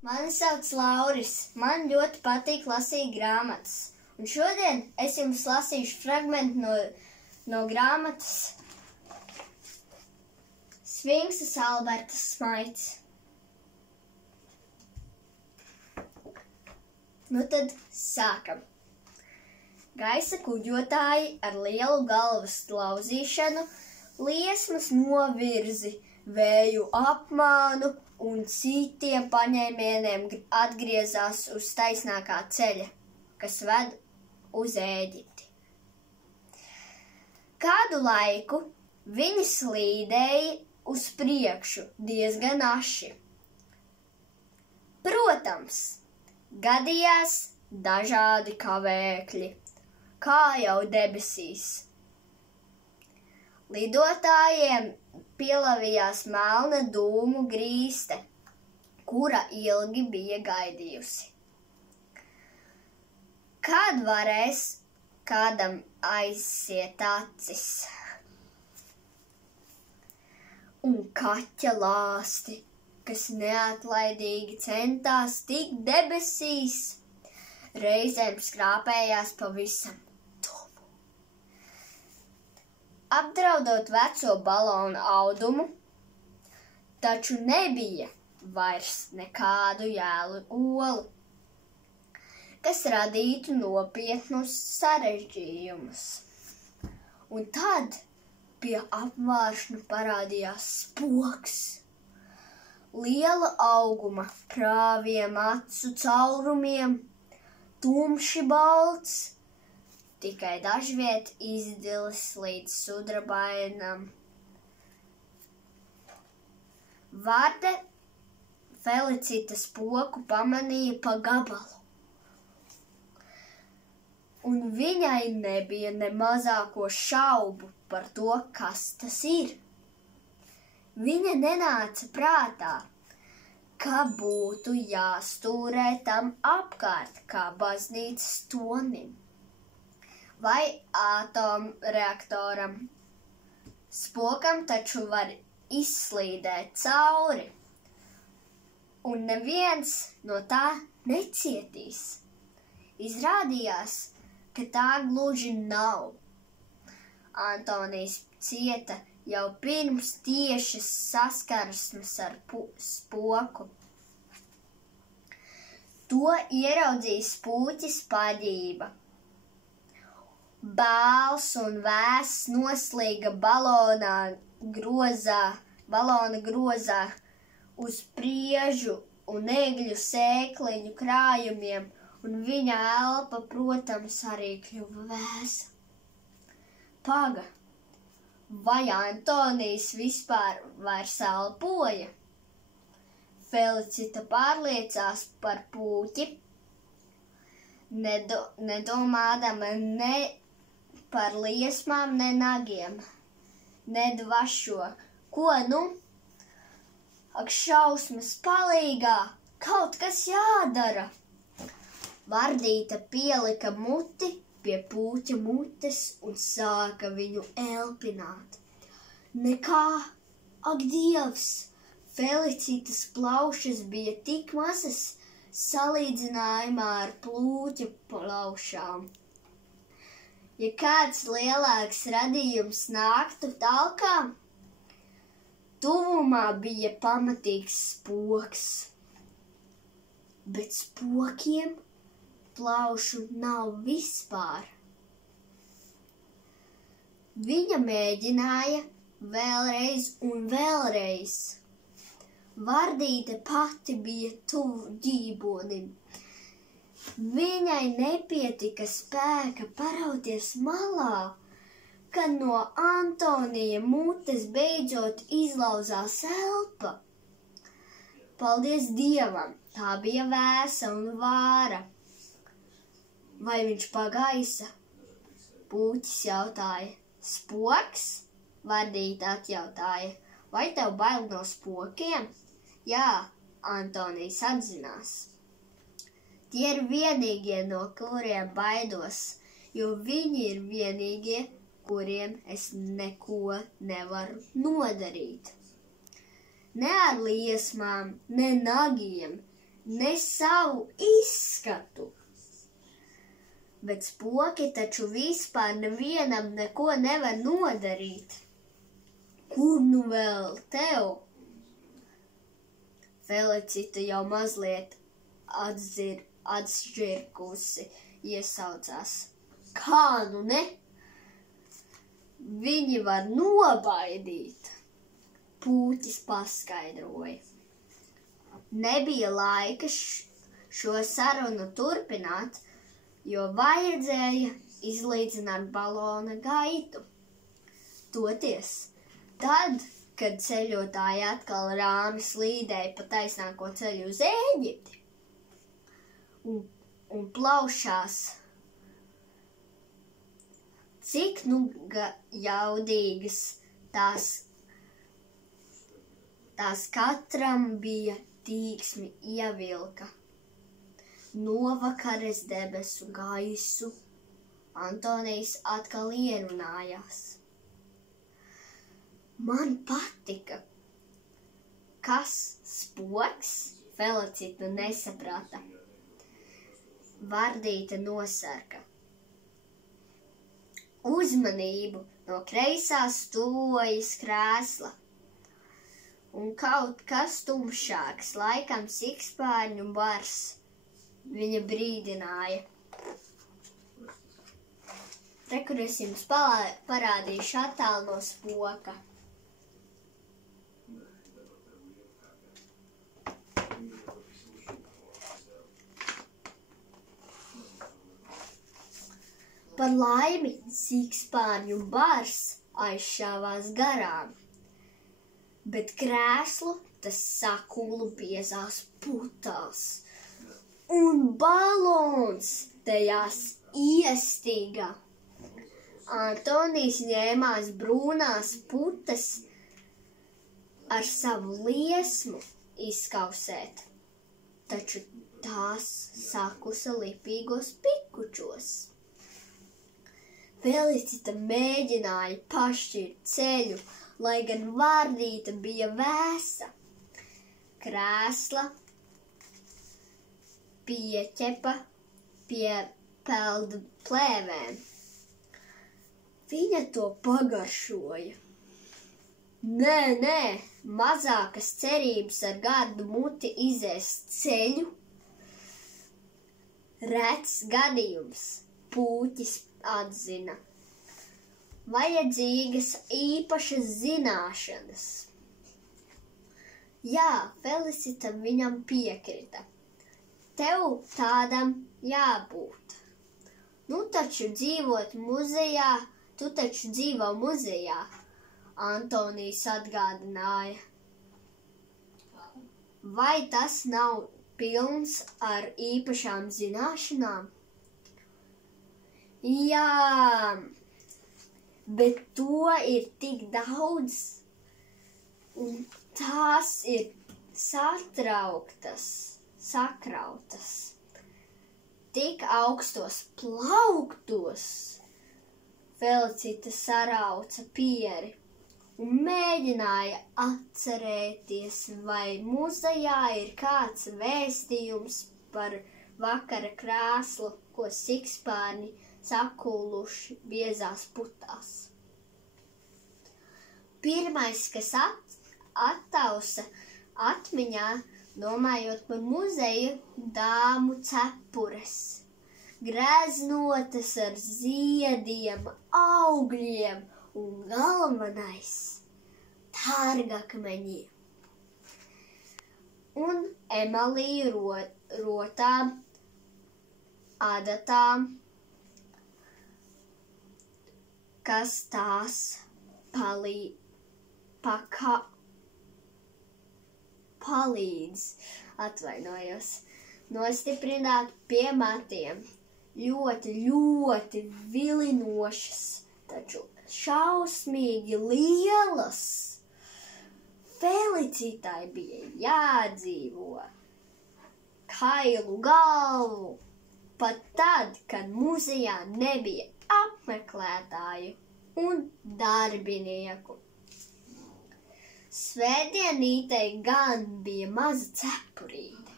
Mani sauc Lauris, man ļoti patīk lasīt grāmatas, un šodien es jums lasīšu fragmentu no grāmatas Sfinksas Albertas Smaids. Nu tad sākam. Gaisa kuģotāji ar lielu galvas lauzīšanu, liesmas novirzi, vēju apmānu un citiem paņēmieniem atgriezās uz taisnākā ceļa, kas ved uz Ēģipti. Kādu laiku viņi slīdēja uz priekšu diezgan aši. Protams, gadījās dažādi kavēkļi, kā jau debesīs. Lidotājiem pielavījās melna dūmu grīste, kura ilgi bija gaidījusi. Kad varēs kādam aiziet acis? Un kaķa lāsti, kas neatlaidīgi centās tikt debesīs, reizēm skrāpējās pavisam tuvu. Apdraudot veco balonu audumu, taču nebija vairs nekādu jēlu olu, kas radītu nopietnus sarežģījumus. Un tad pie apvāršņa parādījās spoks, liela auguma, prāviem acu caurumiem, tumši balts, tikai dažviet izdilis līdz sudrabainam. Varde Felicita spoku pamanīja pa gabalu, un viņai nebija ne mazāko šaubu par to, kas tas ir. Viņa nenāca prātā, ka būtu jāstūrē tam apkārt kā baznīcas tonim vai atomreaktoram. Spokam taču var izslīdēt cauri, un neviens no tā necietīs. Izrādījās, ka tā gluži nav. Antonijs cieta jau pirms tiešas saskarsmes ar spoku. To ieraudzīja spūķis Paģība. Bāls un vēss noslīga balona grozā uz priežu un egļu sēkliņu krājumiem, un viņa elpa, protams, arī kļuva vēsa. Paga, vai Antonijs vispār vairs elpoja? Felicita pārliecās par puķi, nedomādama ne par liesmām, ne nagiem, ne dvašo. Ko nu? Ak, šausmas palīgā, kaut kas jādara! Vardīta pielika muti pie puķa mutes un sāka viņu elpināt. Nekā, ak, Dievs! Felicitas plaušas bija tik mazas salīdzinājumā ar plūķa plaušām. Ja kāds lielāks radījums nāktu talkā, tuvumā bija pamatīgs spoks, bet spokiem plaušu nav vispār. Viņa mēģināja vēlreiz un vēlreiz. Vardīte pati bija tuvu ģībonim. Viņai nepietika spēka parauties malā, kad no Antonija mutes beidzot izlauzās elpa. Paldies Dievam, tā bija vēsa un vāra. Vai viņš pagaisa? Puķis jautāja. Spoks? Vardīte atjautāja. Vai tev bail no spokiem? Jā, Antonijs atzinās. Tie ir vienīgie, no kuriem baidos, jo viņi ir vienīgie, kuriem es neko nevaru nodarīt. Ne ar liesmām, ne nagiem, ne savu izskatu. Bet spoki taču vispār nevienam neko nevar nodarīt. Kur nu vēl tev? Felicita jau mazliet atšķirkusi iesaucās. Kā nu ne? Viņi var nobaidīt, Pūķis paskaidroja. Nebija laika šo sarunu turpināt, jo vajadzēja izlīdzināt balona gaitu. Toties, tad, kad ceļotāji atkal rāmi slīdēja pa taisnāko ceļu uz Ēģipti un plaušās, cik nu jaudīgas tās katram bija tīksmi ievilka. Novakares debesu gaisu Antonijs atkal ierunājās. Man patika. Kas spoks? Felicita nesaprata. Vardīte nosarka. Uzmanību, no kreisās tuvojas krēsla. Un kaut kas tumšāks, laikam sikspārņu bars, viņa brīdināja. Re, kur es jums parādīšu attēlu no spoka. Par laimi sikspārņu bars aizšāvās garām, bet krēslu tas sakulu biezās putās, un balons tajās iestiga. Antonijs ņēmās brūnās putas ar savu liesmu izkausēt, taču tās sakusa lipīgos pikučos. Felicita mēģināja pašķirt ceļu, lai gan Vardīte bija vēsa. Krēsla pieķepa pie peldu plēvēm. Viņa to pagaršoja. Nē, mazākas cerības ar gardu muti izēst ceļu. Rets gadījums, Pūķis atzina. Vajadzīgas īpašas zināšanas. Jā, Felicita viņam piekrita. Tev tādam jābūt. Nu taču dzīvot muzejā, tu taču dzīvo muzejā, Antonijs atgādināja. Vai tas nav pilns ar īpašām zināšanām? Jā, bet to ir tik daudz, un tās ir sakrautas, tik augstos plauktos. Felicita sarauca pieri un mēģināja atcerēties, vai muzejā ir kāds vēstījums par vakara krēslu, ko sikspārņi sakuluši biezās putās. Pirmais, kas attausa atmiņā, domājot par muzeju, dāmu cepures, greznotas ar ziediem, augļiem un galvenais tārgakmeņiem. Un emaliju rotām, adatām, kas tās palīdz, nostiprināt pie matiem. Ļoti, ļoti vilinošas, taču šausmīgi lielas. Felicitai bija jādzīvo kailu galvu, pat tad, kad muzejā nebija apmeklētāju un darbinieku. Svētdienītei gan bija maza cepurīte.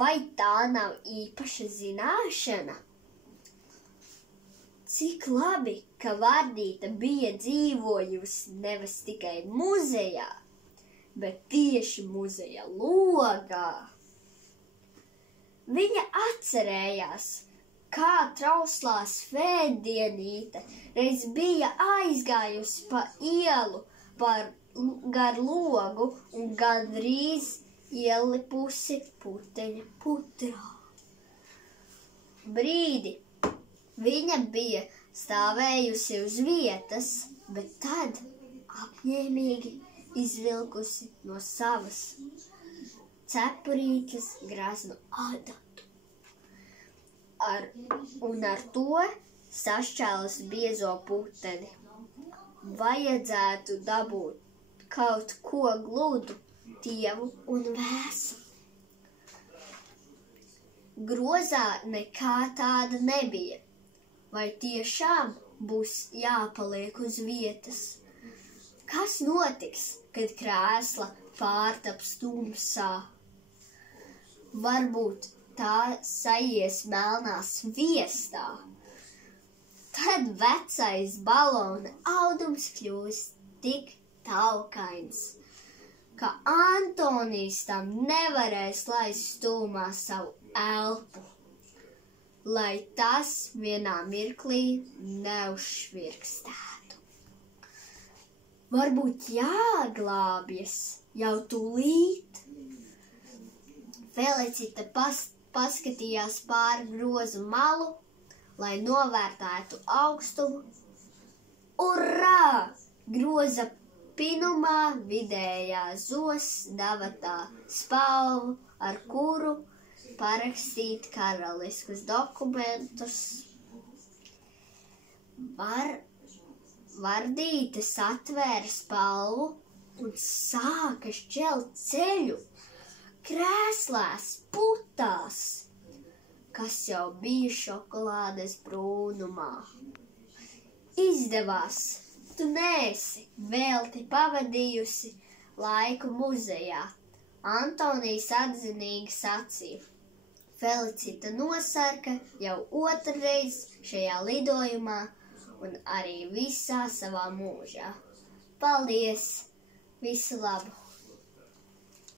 Vai tā nav īpaša zināšana? Cik labi, ka Vardīta bija dzīvojusi nevis tikai muzejā, bet tieši muzeja logā. Viņa atcerējās, kā trauslā svētdienīte reiz bija aizgājusi pa ielu gar logu un gandrīz ielipusi puteņa putrā. Brīdi viņa bija stāvējusi uz vietas, bet tad apņēmīgi izvilkusi no savas cepurītes graznu adatu. Ar to sašķēlusi biezo puteni. Vajadzētu dabūt kaut ko gludu, tievu un vēsu. Grozā nekā tāda nebija. Vai tiešām būs jāpaliek uz vietas? Kas notiks, kad krēsla pārtaps tumsā? Varbūt tā sajies melnā sviestā. Tad vecais balona audums kļūst tik taukains, ka Antonijs tam nevarēs laist stūmā savu elpu, lai tas vienā mirklī neužšvirkstētu. Varbūt jāglābjas jau tūlīt. Felicita paskatījās pāri grozu malu, lai novērtētu augstumu. Urrā! Groza pinumā vidējā zos davatā spalvu, ar kuru parakstīt karaliskus dokumentus. Vardīte satvēra spalvu un sāka šķelt ceļu krēslās putās, kas jau bija šokolādes brūnumā. Izdevās, tu neesi velti pavadījusi laiku muzejā, Antonijs atzinīgi sacīja. Felicita nosarka jau otrreiz šajā lidojumā un arī visā savā mūžā. Paldies! Visu labu!